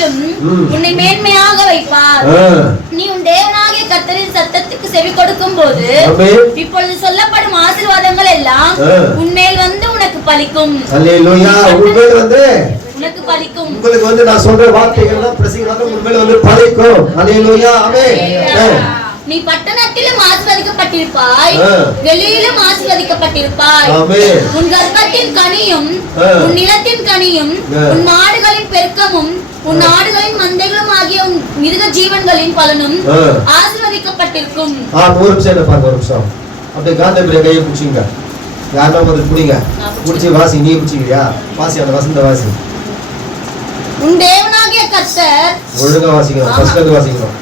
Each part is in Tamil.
கனிகளிலும் உன்னை மேன்மையாக வைப்பார். நீ உன் தேவனாகிய கர்த்தரின் சத்தத்துக்கு செவி கொடுக்கும் போது இப்பொழுது சொல்லப்படும் ஆசீர்வாதங்கள் எல்லாம் உன்மேல் வந்து உனக்கு பலிக்கும். அல்லேலூயா. உன்மேல் வந்து உனக்கு பலிக்கும். உங்களுக்கு வந்து நான் சொல்ற வார்த்தைகள் எல்லாம் பிரசங்கினாலும் உன்மேல் வந்து பலிக்கும். அல்லேலூயா. ஆமென். நீ பட்டணத்திலும் ஆசீர்வதிக்கப்பட்டிருப்பாய், வெளியிலும் ஆசீர்வதிக்கப்பட்டிருப்பாய். உன் கர்ப்பத்தின் கனியும் உன் நிலத்தின் கனியும் உன் மாடுகளின் பெருக்கமும் உன் ஆடுகளின் மந்தைகளும் ஆகிய உன் மிருக ஜீவன்களின் பலனும் ஆசீர்வதிக்கப்பட்டிருக்கும். ஒரு நிமிஷம் பாருங்க, ஒரு நிமிஷம் அப்படியே காந்தபுரிய கையை பிடிச்சிங்க. யாருன்னா வந்து பிடிங்க, பிடிச்சி வாசி. நீ பிடிச்சிக்கிறியா? வாசி, அந்த வசந்த வாசி. உன் தேவனாகிய கர்த்தர். ஒழுங்கா வாசிக்கணும். ஃபர்ஸ்ட் வாசிக்கணும்.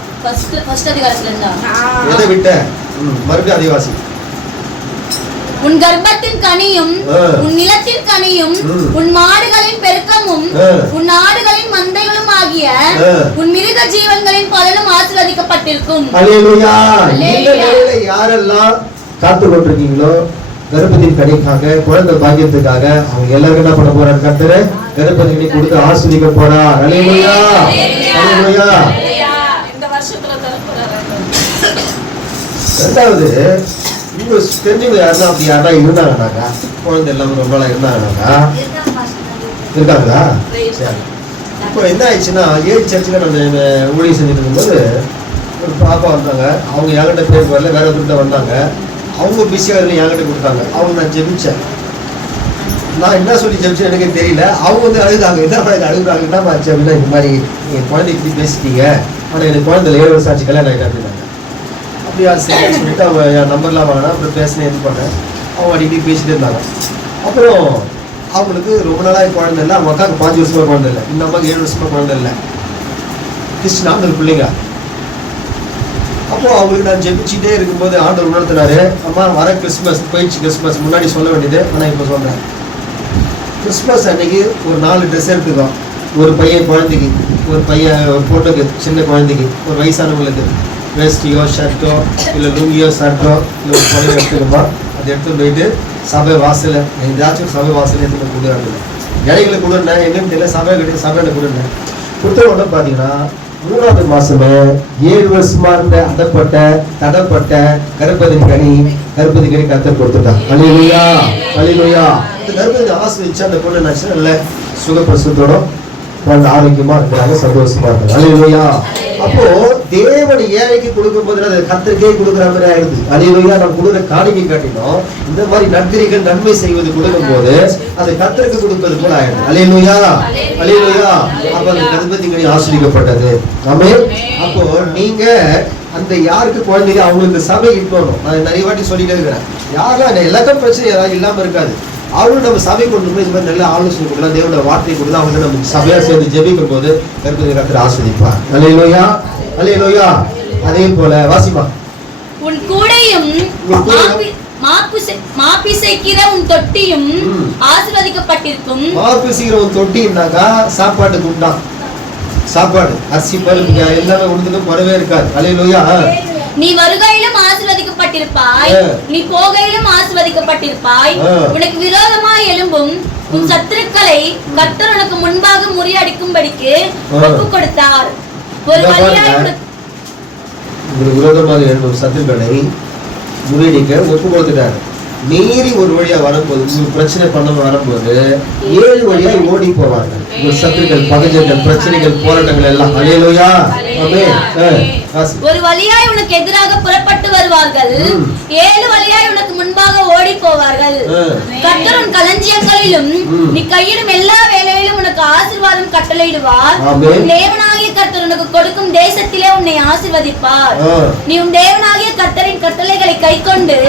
ஃபர்ஸ்ட் அதிகாரத்துல இருந்தா எதை விட்ட மறுபடியும் அதிவாசி. உன் கர்ப்பத்தின் கனியும் உன் நிலத்தின் கனியும் உன் மாடுகளின் பெருக்கமும் உன் ஆடுகளின் மந்தைகளும் ஆகிய உன் மிருக ஜீவன்களின் பலனும் ஆசீர்வதிக்கப்பட்டிருக்கும். அல்லேலூயா. இந்த வேளையில யாரெல்லாம் காத்து கொண்டிருக்கீங்களோ கர்ப்பத்தின் கனிக்காக, குழந்தை பாக்கியத்துக்காக, அவங்க எல்லாருக்கும் என்ன பண்ண போறாரு? கர்த்தர் கர்ப்பத்தின் கனி கொடுத்து ஆசீர்வதிக்க போறார். அல்லேலூயா. அல்லேலூயா. ரெண்டாவது, உங்களுக்கு தெரிஞ்சவங்க யாருன்னா அப்படி யாரா இருந்தாங்கன்னாக்கா, குழந்தை எல்லாமே ரொம்ப நாளா இருந்தாங்கன்னாக்கா, இருக்காங்களா? சரி. இப்போ என்ன ஆயிடுச்சுன்னா, ஏழு சர்ச்சில் நம்ம ஊழியம் செஞ்சுட்டு இருக்கும்போது ஒரு பாப்பா வந்தாங்க. அவங்க என்கிட்ட பேர் வரல, வேற ஒருத்தர் வந்தாங்க. அவங்க பிஸியாக இருந்து என்கிட்ட கொடுத்தாங்க. அவங்க நான் ஜெபிச்சேன். நான் என்ன சொல்லி ஜெபிச்சேன் எனக்கு தெரியல. அவங்க வந்து அழுதாங்க. என்ன அழுகுறாங்க? என்னமா ஆச்சு அப்படின்னா, இந்த மாதிரி நீங்கள் குழந்தைக்கு இப்படி பேசிட்டீங்க, ஆனால் எனக்கு குழந்தை 7 வருஷம் ஆச்சு, கல்யாணம் ஆகிட்டு அப்படின்னாங்க. அப்படியா சரி சொல்லிட்டு அவங்க என் நம்பர்லாம் வாங்கினா. அப்புறம் பேசினேன், இது பண்ணேன். அவங்க அடிக்கடி பேசிகிட்டே இருந்தாங்க. அப்புறம் அவங்களுக்கு ரொம்ப நாளாக குழந்தை இல்லை. அவங்க அக்காவுக்கு 5 வருஷமாக குழந்தை இல்லை. இந்த அம்மாவுக்கு 7 வருஷமாக குழந்தை இல்லை. கிறிஸ்டின் ஆண்டவர் பிள்ளைங்க. அப்போது அவங்களுக்கு நான் ஜெபிச்சுட்டே இருக்கும்போது ஆண்டவர் உணர்த்தினாரு, அம்மா வர கிறிஸ்மஸ் போயிடுச்சு. கிறிஸ்மஸ் முன்னாடி சொல்ல வேண்டியது, ஆனால் இப்போ சொல்கிறேன். கிறிஸ்மஸ் அன்னைக்கு ஒரு 4 ட்ரெஸ் எடுத்துக்கோம். ஒரு பையன் குழந்தைக்கு, ஒரு பையன் ஒரு பொண்ணுக்கு, சின்ன குழந்தைக்கு, ஒரு வயசானவங்களுக்கு வேஸ்டியோ ஷர்ட்டோ இல்லை லுங்கியோ ஷர்ட்டோ இல்லை ஒரு பழைய எடுத்துக்கோமா. அதை எடுத்துகிட்டு போயிட்டு சபை வாசலை, ஏதாச்சும் சபை வாசலை எடுத்துகிட்டு கொடுக்குறாங்க. இலைகளை கொடுறேன், எங்கேன்னு தெரியல, சபை கிட்ட சபையில் கொடுறேன். கொடுத்த உடனே பார்த்தீங்கன்னா 3வது மாசமே 7 வருஷமா இருந்த அடப்பட்ட தடப்பட்ட கர்ப்பத்தின் கனி கர்த்தர் கொடுத்துட்டான். அல்லேலூயா. அல்லேலூயா. இந்த கர்ப்பத்தை ஆசீர்வதிச்சு அந்த பொண்ணு நினைச்சு நல்ல சுகப்பிரசவத்தோட குழந்தை ஆரோக்கியமா இருக்கிறாங்க, சந்தோஷமா இருக்காங்க. அல்லேலூயா. அப்போ தேவன் ஏழைக்கு கொடுக்கும் போது அது கர்த்தருக்கே கொடுக்குற மாதிரி ஆயிடுது. அல்லேலூயா. நம்ம கொடுக்குற காணிக்கை காட்டினோம். இந்த மாதிரி நன்றிகள் நன்மை செய்வது கொடுக்கும் போது அது கர்த்தருக்கு கொடுப்பது போல ஆயிடுது. அல்லேலூயா. அல்லேலூயா. அப்ப அந்த கர்ப்பத்தின் கனி ஆசீர்வதிக்கப்பட்டது. ஆமென். அப்போ நீங்க அந்த யாருக்கு குழந்தைங்க அவங்களுக்கு சபை இட்டுணும். நான் நிறைய வாட்டி சொல்லிட்டே இருக்கிறேன். யாரெல்லாம் இலக்கம் பிரச்சனை யாராவது இல்லாம இருக்காது, அவரும் நம்ம சபை கொண்டு போய் இந்த மாதிரி நல்ல ஆலோசனை கொடுக்கலாம், தேவனோட வார்த்தை கொடுத்து அவங்க நம்ம சபையா சேர்ந்து ஜெபிக்கும் போது கர்த்தர் ஆசீர்வதிப்பார். அல்லேலூயா. அல்லேலூயா. அதே போல வாசிப்பா. உன் கூடையும் மாப்பிசைக்கிற உன் தொட்டியும் ஆசீர்வதிக்கப்பட்டிருக்கும். மாப்பிசைக்கிற உன் தொட்டின்னாக்கா சாப்பாடு குண்டான், சாப்பாடு அரிசி பருப்பு எல்லாமே உடுத்துட்டு குறவே இருக்காது. அல்லேலூயா. நீ வருகையிலும் ஆசீர்வதிக்கப்பட்டிருப்பாய், நீ போகையிலும் ஆசீர்வதிக்கப்பட்டிருப்பாய். உனக்கு விரோதமாய் எழும்பும் உன் சத்துருக்களை கர்த்தர் உனக்கு முன்பாக முறியடிக்கும்படிக்கு ஒப்பு கொடுத்தார். ஒரு வழியாய் உங்களுக்கு விரோதமாக எழும்பும் சத்துருக்களை முறியடிக்க ஒப்பு கொடுத்துட்டார். மீறி ஒரு வழியா வரும்போது, உங்களுக்கு பிரச்சனை பண்ண வரும்போது 7 வழியாய் ஓடி போவார்கள் உங்கள் சத்துருக்கள், பகைஞர்கள், பிரச்சனைகள், போராட்டங்கள் எல்லாம். அல்லேலூயா. ஒரு வழியாய் உனக்கு எதிராக புறப்பட்டு வருவார்கள், 7 வழியாய் உனக்கு முன்பாக ஓடி போவார்கள். கர்த்தர் உன் களஞ்சியங்களிலும் நீ கையிடும் எல்லா வேலையிலும் உனக்கு ஆசீர்வாதம் கட்டளையிடுவார். தேவனாகிய கர்த்தர் உனக்கு கொடுக்கும் தேசத்திலே உன்னை ஆசீர்வதிப்பார். நீ உன் தேவனாகிய கர்த்தரின் கட்டளைகளை கைக்கொண்டு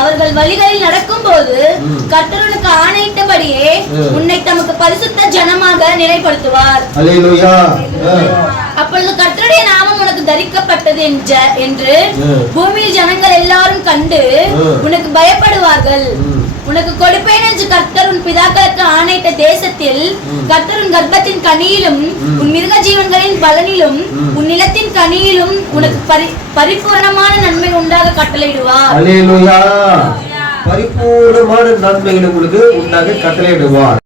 அவர்கள் வழிகளில் நடக்கும் போது கர்த்தர் உனக்கு ஆணையிட்டபடியே உன்னை தமக்கு பரிசுத்த ஜனமாக நிலைப்படுத்துவார். அல்லேலூயா. அப்பொழுது கர்த்தருடைய நாமம் உனக்கு தரிக்கப்பட்டது என்று பூமியில் ஜனங்கள் எல்லாரும் கண்டு உனக்கு பயப்படுவார்கள். உனக்கு கொடுப்பேன் என்று கர்த்தர் உன் பிதாக்களுக்கு ஆணையிட்ட தேசத்தில் கர்த்தர் உன் கர்ப்பத்தின் கனியிலும் உன் மிருக ஜீவன்களின் பலனிலும் உன் நிலத்தின் கனியிலும் உனக்கு பரிபூரணமான நன்மை உண்டாக கட்டளையிடுவார். அல்லேலூயா. பரிபூரணமான நன்மைகள் உங்களுக்கு உண்டாக கட்டளையிடுவார்.